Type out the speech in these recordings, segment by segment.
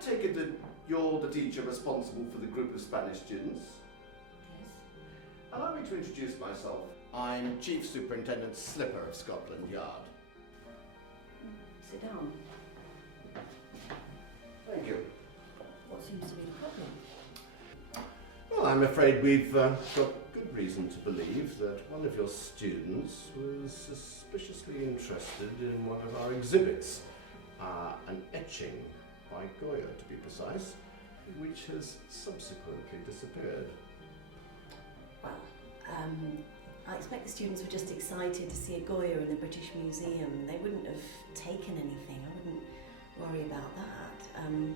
Take it that you're the teacher responsible for the group of Spanish students? Yes. Allow me to introduce myself. I'm Chief Superintendent Slipper of Scotland Yard. Sit down. Thank you. What seems to be the problem? Well, I'm afraid we've got good reason to believe that one of your students was suspiciously interested in one of our exhibits, an etching by Goya, to be precise, which has subsequently disappeared. Well, I expect the students were just excited to see a Goya in the British Museum. They wouldn't have taken anything. I wouldn't worry about that. In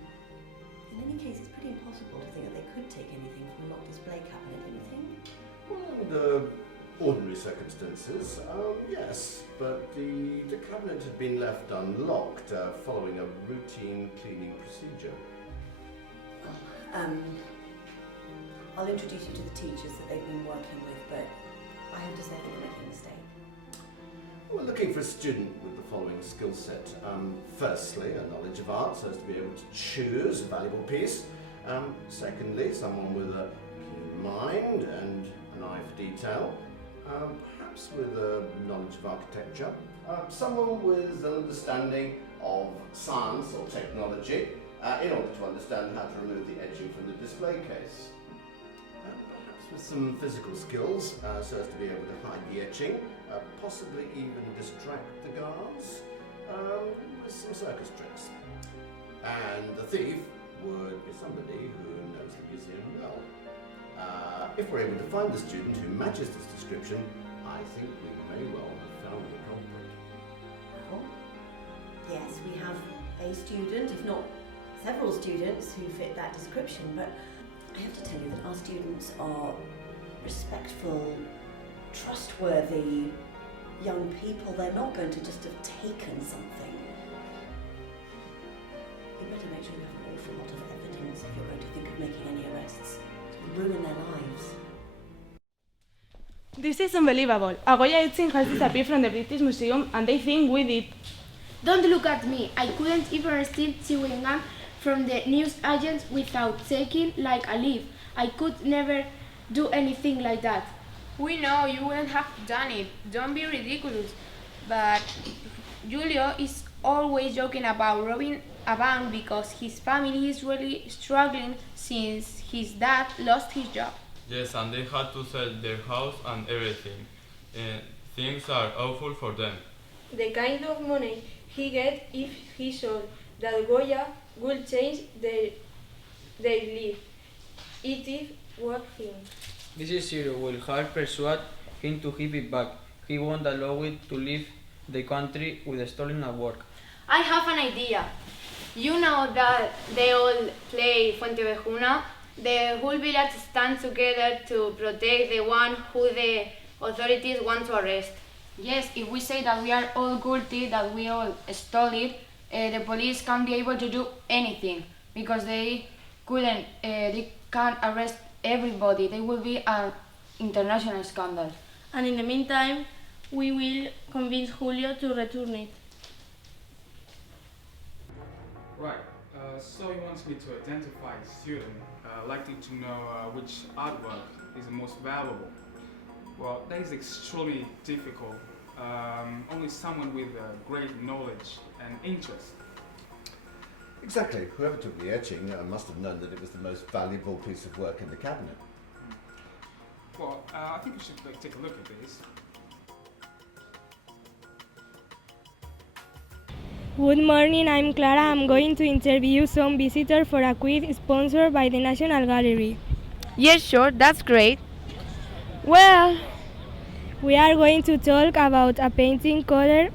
any case, it's pretty impossible to think that they could take anything from a locked display cabinet, don't you think? Well, under ordinary circumstances, yes, but the cabinet had been left unlocked following a routine cleaning procedure. Well, I'll introduce you to the teachers that they've been working with, but I have to say that you're making a mistake. We're looking for a student with the following skill set. Firstly, a knowledge of art, so as to be able to choose a valuable piece. Secondly, someone with a keen mind and an eye for detail. Perhaps with a knowledge of architecture. Someone with an understanding of science or technology in order to understand how to remove the etching from the display case. Perhaps with some physical skills so as to be able to hide the etching, possibly even distract the guards with some circus tricks. And the thief would be somebody who knows the museum well. If we're able to find the student who matches this description, I think we may well have found the culprit. Well, yes, we have a student, if not several students, who fit that description, but I have to tell you that our students are respectful, trustworthy young people. They're not going to just have taken something. You better make sure you have an awful lot of evidence if you're going to think of making any arrests. Ruin their lives. This is unbelievable. A Goya etching has disappeared from the British Museum and they think we did. Don't look at me. I couldn't even steal chewing gum from the news agents without taking like a leaf. I could never do anything like that. We know you wouldn't have done it. Don't be ridiculous. But Julio is always joking about robbing a bank because his family is really struggling since his dad lost his job. Yes, and they had to sell their house and everything. Things are awful for them. The kind of money he gets if he sold that Goya will change their life. It is worth him. Mrs. Zero will have persuade him to give it back. He won't allow it to leave the country with stolen work. I have an idea. You know that they all play Fuentevejuna? The whole village stands together to protect the one who the authorities want to arrest. Yes, if we say that we are all guilty, that we all stole it, the police can't be able to do anything because they can't arrest everybody. They will be an international scandal. And in the meantime, we will convince Julio to return it. Right, so he wants me to identify a student, likely to know which artwork is the most valuable. Well, that is extremely difficult. Only someone with great knowledge and interest. Exactly. Whoever took the etching must have known that it was the most valuable piece of work in the cabinet. Well, I think you should take a look at this. Good morning, I'm Clara. I'm going to interview some visitors for a quiz sponsored by the National Gallery. Yes, sure, that's great. Well, We are going to talk about a painting color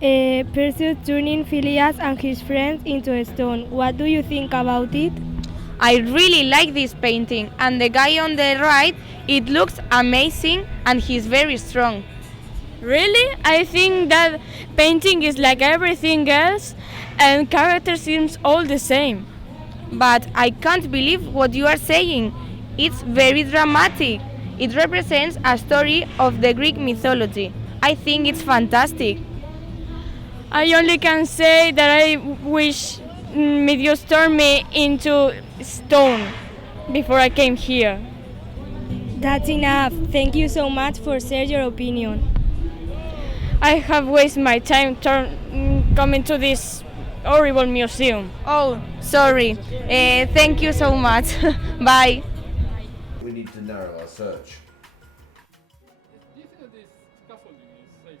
pursuit turning Phileas and his friends into a stone. What do you think about it? I really like this painting, and the guy on the right, it looks amazing and he's very strong. Really? I think that painting is like everything else and character seems all the same. But I can't believe what you are saying. It's very dramatic. It represents a story of the Greek mythology. I think it's fantastic. I only can say that I wish Medios turned me into stone before I came here. That's enough. Thank you so much for sharing your opinion. I have wasted my time coming to this horrible museum. Oh, sorry. Thank you so much. Bye. We need to narrow our search. Do you think that this scaffolding is safe?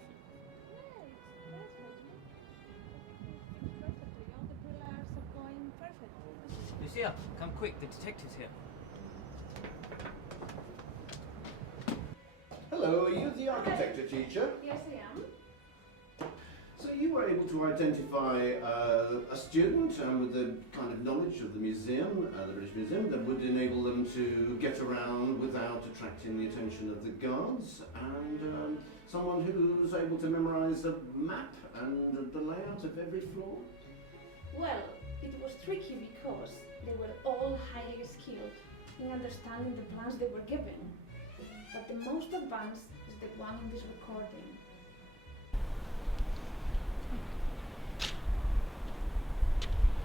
Lucia, come quick, the detective's here. Hello, are you the architecture teacher? Yes, I am. So you were able to identify a student with the kind of knowledge of the museum, the British Museum, that would enable them to get around without attracting the attention of the guards, and someone who's able to memorise a map and the layout of every floor? Well, it was tricky because they were all highly skilled in understanding the plans they were given. But the most advanced is the one in this recording.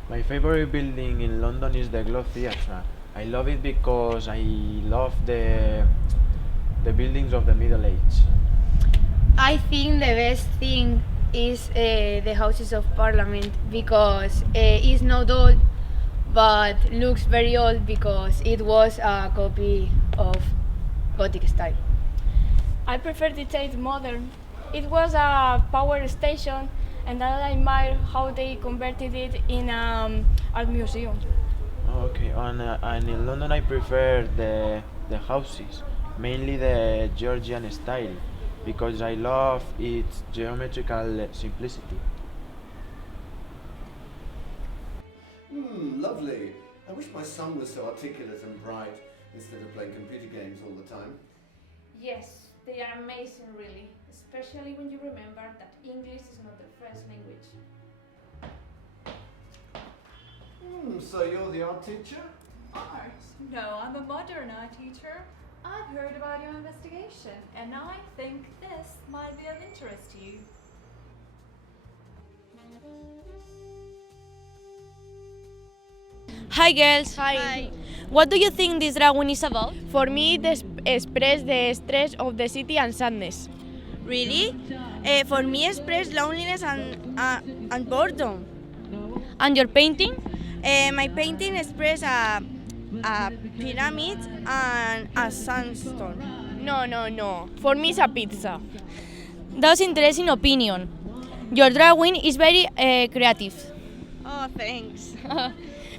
My favorite building in London is the Globe Theatre. I love it because I love the buildings of the Middle Age. I think the best thing is the Houses of Parliament because it's not old but looks very old because it was a copy of Gothic style. I prefer the Tate Modern. It was a power station and I admire how they converted it in an art museum. Okay, and in London I prefer the houses, mainly the Georgian style, because I love its geometrical simplicity. Lovely. I wish my son was so articulate and bright instead of playing computer games all the time. Yes, they are amazing really, especially when you remember that English is not their first language. So you're the art teacher? Art? No, I'm a modern art teacher. I've heard about your investigation, and I think this might be of interest to you. Hi girls. Hi. What do you think this drawing is about? For me, it expresses the stress of the city and sadness. Really? For me, express loneliness and boredom. And your painting? My painting express a pyramid and a sandstone. No. For me, it's a pizza. That's interesting opinion. Your drawing is very creative. Oh, thanks.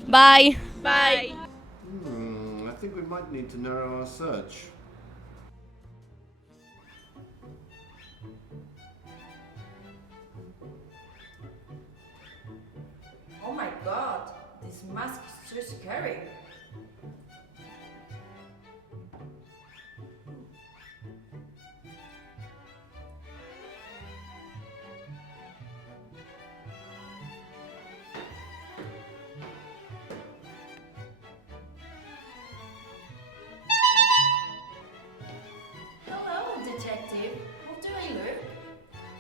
Bye. Bye. I think we might need to narrow our search. Oh my god, this mask is so scary. Hello, detective. How do I look?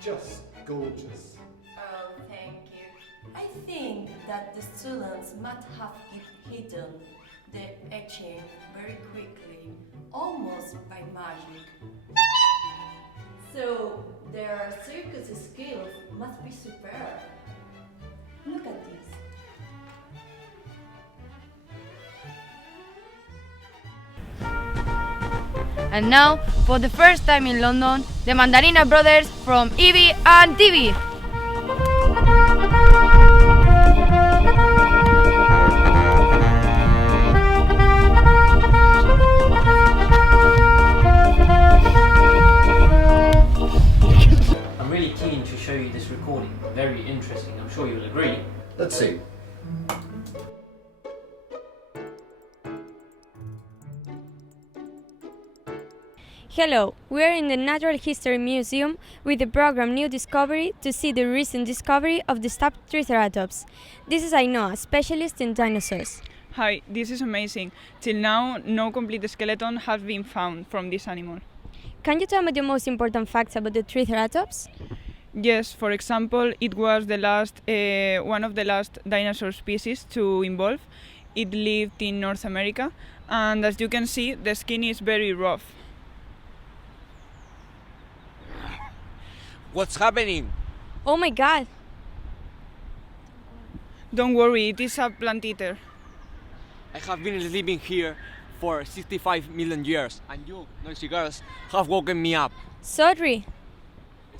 Just gorgeous. Oh, thank you. I think that the students might have hidden the etching very quickly, almost by magic. So their circus skills must be superb. Look at this. And now, for the first time in London, the Mandarina brothers from EB and TV. this recording. Very interesting, I'm sure you'll agree. Let's see. Hello, we are in the Natural History Museum with the program New Discovery to see the recent discovery of the stuffed Triceratops. This is Ainhoa, specialist in dinosaurs. Hi, this is amazing. Till now, no complete skeleton has been found from this animal. Can you tell me the most important facts about the Triceratops? Yes, for example, it was one of the last dinosaur species to evolve. It lived in North America, and as you can see, the skin is very rough. What's happening? Oh my god! Don't worry, it is a plant eater. I have been living here for 65 million years, and you, noisy girls, have woken me up. Sorry.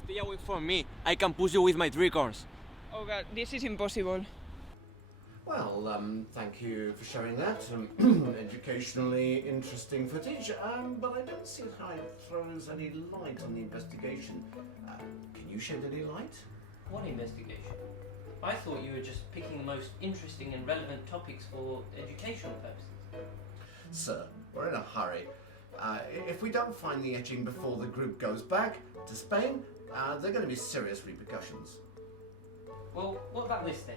Stay away from me. I can push you with my tricorns. Oh god, this is impossible. Well, thank you for showing that. Educationally interesting footage, but I don't see how it throws any light on the investigation. Can you shed any light? What investigation? I thought you were just picking the most interesting and relevant topics for educational purposes. Sir, we're in a hurry. If we don't find the etching before the group goes back to Spain, there are going to be serious repercussions. Well, what about this then?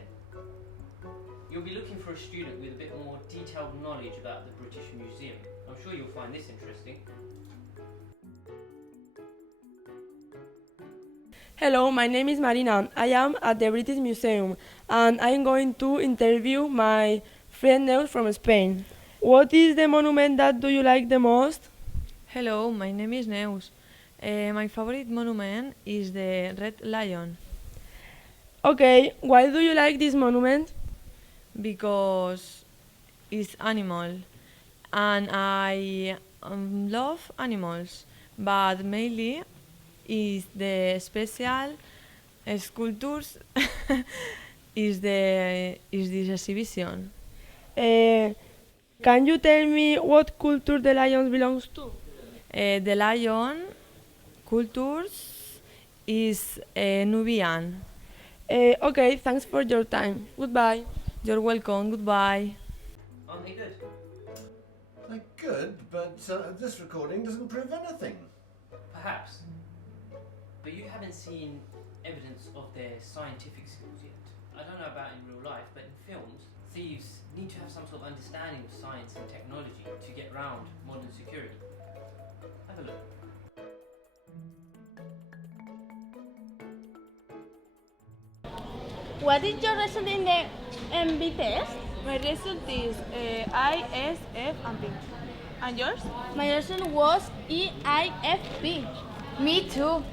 You'll be looking for a student with a bit more detailed knowledge about the British Museum. I'm sure you'll find this interesting. Hello, my name is Marina. I am at the British Museum and I'm going to interview my friend Neus from Spain. What is the monument that do you like the most? Hello, my name is Neus. My favorite monument is the Red Lion. Okay, why do you like this monument? Because it's animal and I love animals, but mainly is the special sculptures is this exhibition. Can you tell me what culture the lion belongs to? The lion cultures is Nubian. Okay, thanks for your time. Goodbye. You're welcome. Goodbye. Aren't they good? They're good, but this recording doesn't prove anything. Perhaps. But you haven't seen evidence of their scientific skills yet. I don't know about in real life, but in films, thieves need to have some sort of understanding of science and technology to get around modern security. Have a look. What is your result in the MB test? My result is IES, F and P. And yours? My result was EIFP. Me too.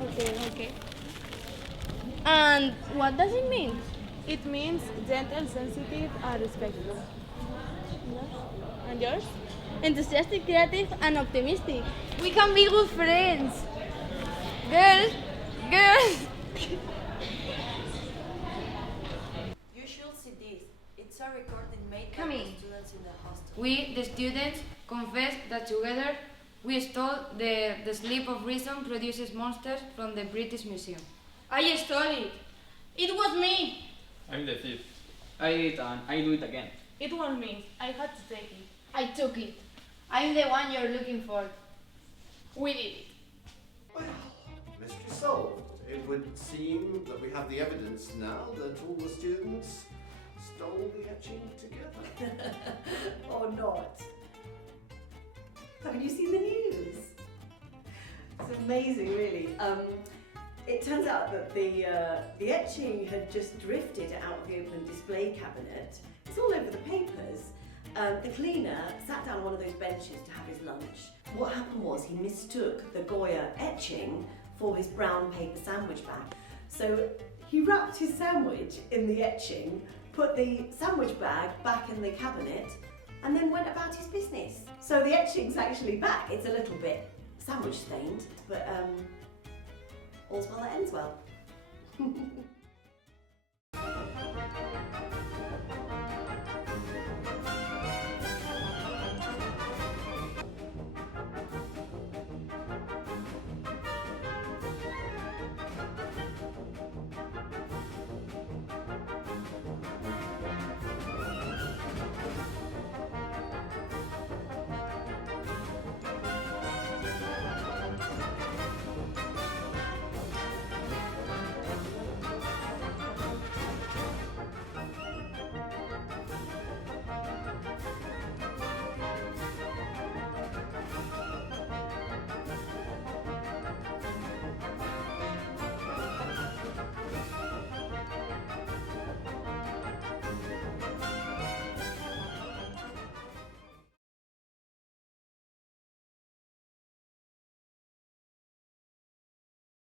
Okay. And what does it mean? It means gentle, sensitive, and respectful. And yours? Enthusiastic, creative, and optimistic. We can be good friends. Girls! You should see this. It's a recording made by Come the in. students in the hostel. We, the students, confess that together we stole the Sleep of Reason produces monsters from the British Museum. I stole it. It was me. I'm the thief. I did it and I do it again. It was me. I had to take it. I took it. I'm the one you're looking for. We did it. Well, mystery solved. It would seem that we have the evidence now that all the students stole the etching together. Or not. Haven't you seen the news? It's amazing, really. It turns out that the etching had just drifted out of the open display cabinet. It's all over the papers. The cleaner sat down on one of those benches to have his lunch. What happened was he mistook the Goya etching for his brown paper sandwich bag. So he wrapped his sandwich in the etching, put the sandwich bag back in the cabinet, and then went about his business. So the etching's actually back. It's a little bit sandwich stained, but all's well that ends well.